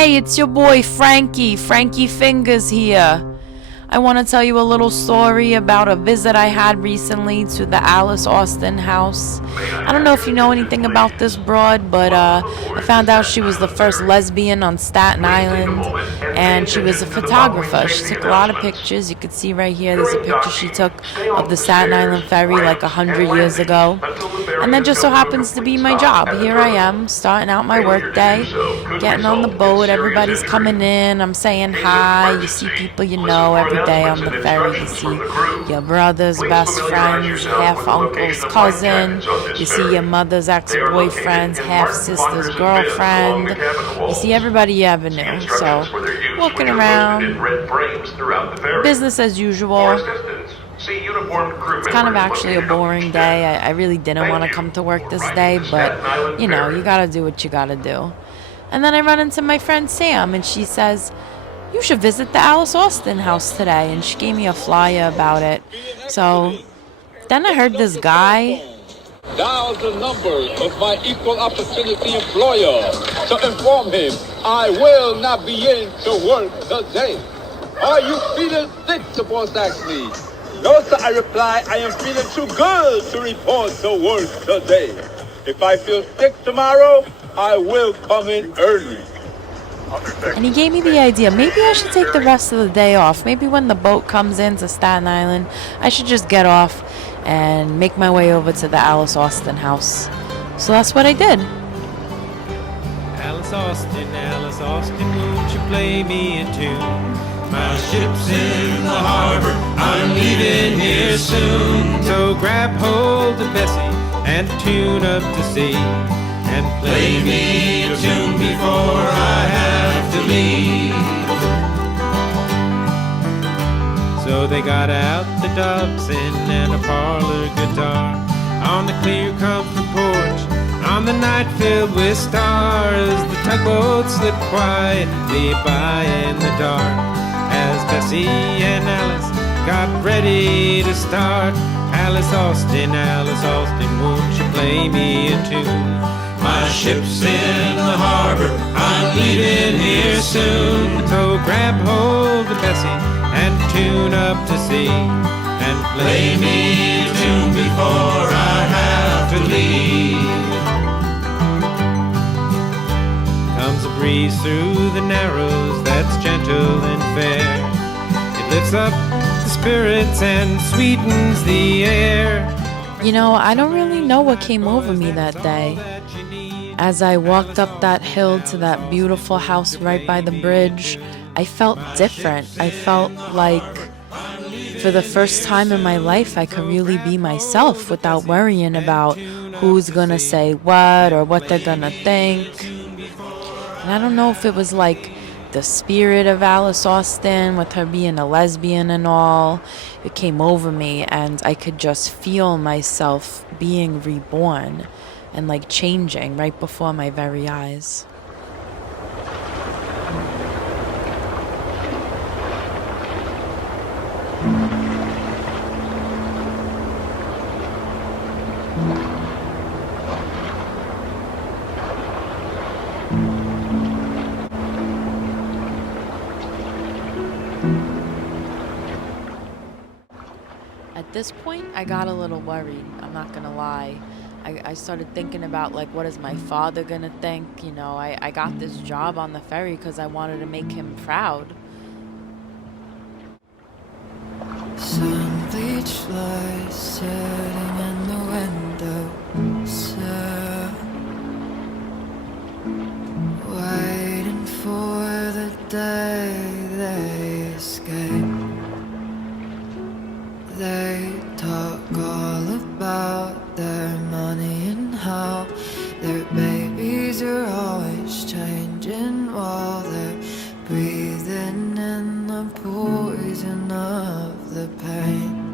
Hey, it's your boy Frankie Fingahs here. I want to tell you a little story about a visit I had recently to the Alice Austen House. I don't know if you know anything about this broad, but I found out she was the first lesbian on Staten Island, and she was a photographer. She took a lot of pictures. You can see right here, there's a picture she took of the Staten Island Ferry like 100 years ago. And that just so happens to be my job. Here I am, starting out my work day, getting on the boat, everybody's coming in, I'm saying hi, you see people you know every day on the ferry. You see your brother's best friends, half uncle's cousin, you see your mother's ex-boyfriend's half sister's girlfriend, you see everybody you ever knew. So, walking around, business as usual. It's kind of actually a boring day. I really didn't want to come to work this day, but, you know, you gotta do what you gotta do. And then I run into my friend Sam, and she says, you should visit the Alice Austen House today, and she gave me a flyer about it. So, then I heard this guy. Dial the number of my equal opportunity employer to inform him I will not be in to work today. Are you feeling sick, the boss asked me. No, sir, I reply, I am feeling too good to report to work today. If I feel sick tomorrow, I will come in early. And he gave me the idea, maybe I should take the rest of the day off. Maybe when the boat comes into Staten Island, I should just get off and make my way over to the Alice Austen House. So that's what I did. Alice Austen, won't you play me a tune? My ship's in the harbor, I'm leaving here soon. So grab hold of Bessie and tune up to sea, and play me a tune before I have to leave. So they got out the Dobson and a parlor guitar on the clear comfort porch on the night filled with stars. The tugboat slipped quietly by in the dark as Bessie and Alice got ready to start. Alice Austen, won't you play me a tune? My ship's in the harbor, I'm leaving here soon. So grab hold of Bessie and tune up to sea, and play me a tune before I have to leave. Comes a breeze through the narrows that's gentle and fair. It lifts up the spirits and sweetens the air. You know, I don't really know what came over me that day. As I walked up that hill to that beautiful house right by the bridge, I felt different. I felt like for the first time in my life I could really be myself without worrying about who's gonna say what or what they're gonna think. And I don't know if it was like the spirit of Alice Austen with her being a lesbian and all. It came over me and I could just feel myself being reborn and like changing right before my very eyes. At this point, I got a little worried, I'm not gonna lie. I started thinking about, like, what is my father gonna think? You know, I got this job on the ferry because I wanted to make him proud. Sunbleached lights sitting in the window sill, waiting for the day they escape. They talk all about their money and how their babies are always changing while they're breathing in the poison of the pain.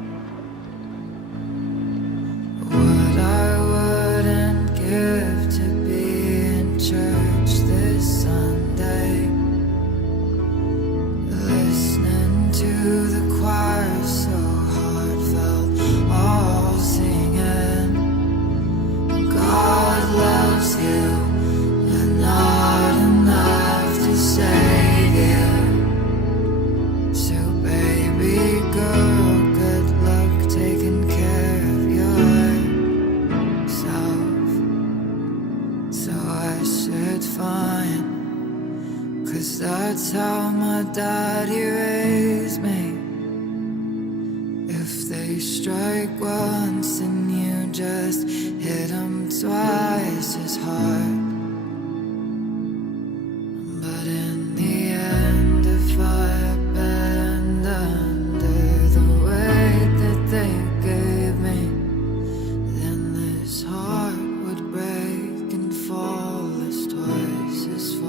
What I wouldn't give to be in church this Sunday, listening to the choir so heartfelt, all singing, God loves you, but not enough to 'cause that's how my daddy raised me. If they strike once and you just hit them twice as hard. But in the end, if I bend under the weight that they gave me, then this heart would break and fall as twice as far.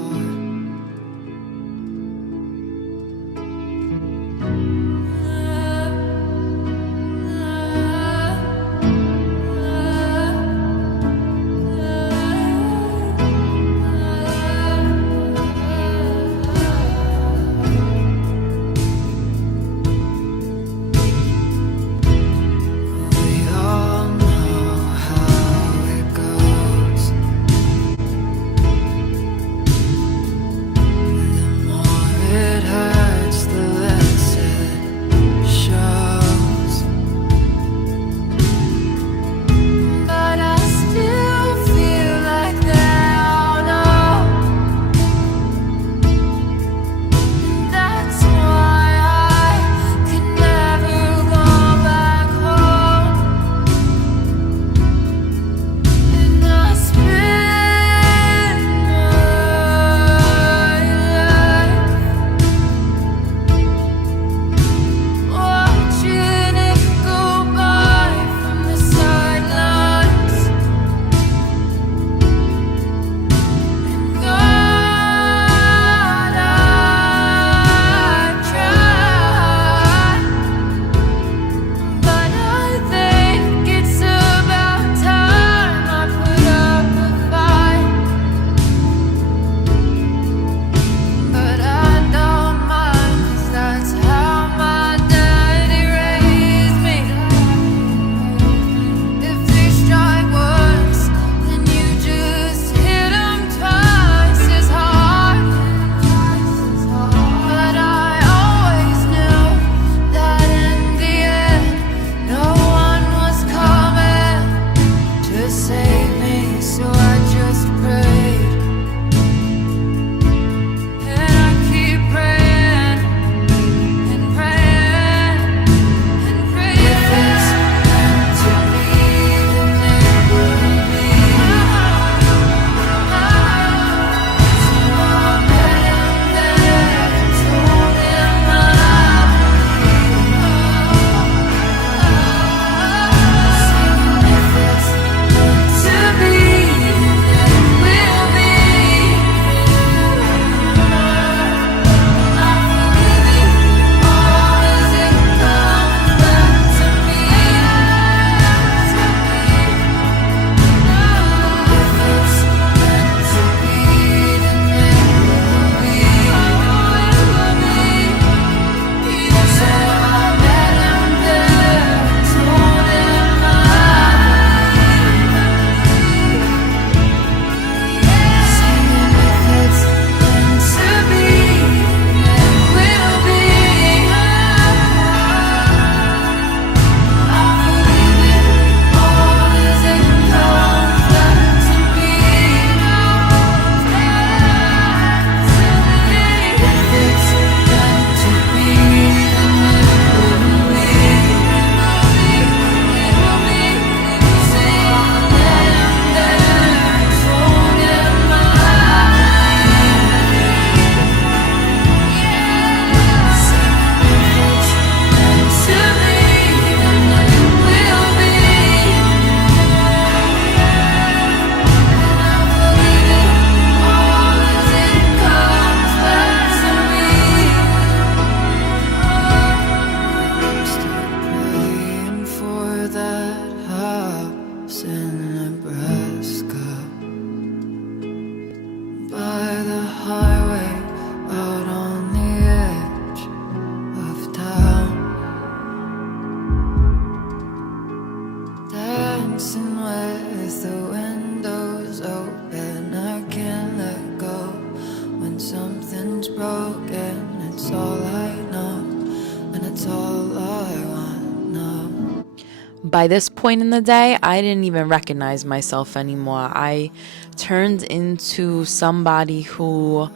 By this point in the day, I didn't even recognize myself anymore. I turned into somebody who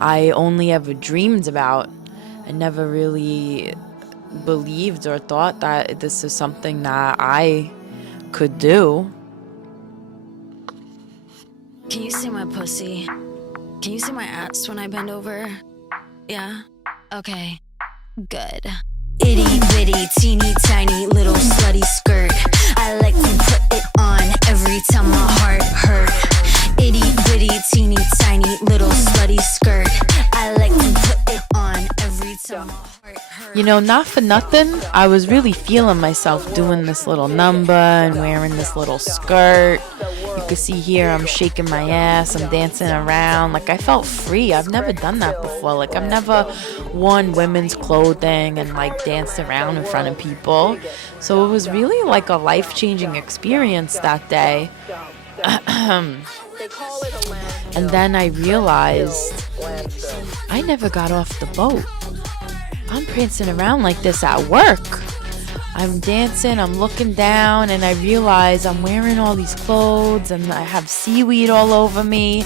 I only ever dreamed about. I never really believed or thought that this is something that I could do. Can you see my pussy? Can you see my ass when I bend over? Yeah? Okay. Good. Itty bitty, teeny tiny little slutty skirt. I like to put it on every time my heart hurt. Itty bitty, teeny tiny little slutty skirt. I like to put it on every time my heart hurt. You know, not for nothing, I was really feeling myself doing this little number and wearing this little skirt. You can see here I'm shaking my ass, I'm dancing around. Like, I felt free. I've never done that before. Like, I've never worn women's clothing and like danced around in front of people. So it was really like a life-changing experience that day. And then I realized I never got off the boat. I'm prancing around like this at work. I'm dancing, I'm looking down, and I realize I'm wearing all these clothes and I have seaweed all over me.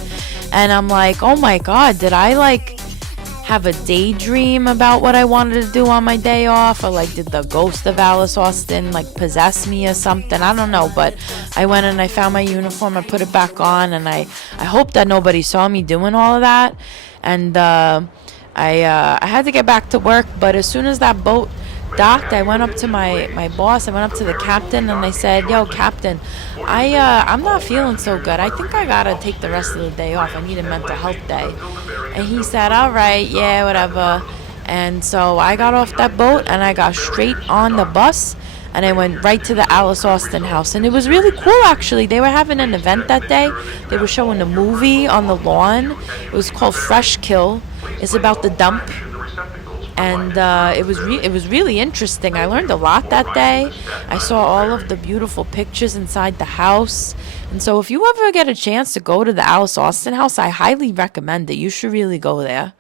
And I'm like, oh my God, did I like have a daydream about what I wanted to do on my day off? Or like, did the ghost of Alice Austen like possess me or something? I don't know, but I went and I found my uniform, I put it back on, and I hope that nobody saw me doing all of that. And I had to get back to work, but as soon as that boat docked, I went up to my boss, I went up to the captain, and I said, yo, captain, I'm not feeling so good. I think I gotta take the rest of the day off. I need a mental health day. And he said, all right, yeah, whatever. And so I got off that boat and I got straight on the bus and I went right to the Alice Austen House. And it was really cool, actually. They were having an event that day. They were showing a movie on the lawn. It was called Fresh Kill. It's about the dump. And it was really interesting. I learned a lot that day. I saw all of the beautiful pictures inside the house. And so if you ever get a chance to go to the Alice Austen House, I highly recommend it. You should really go there.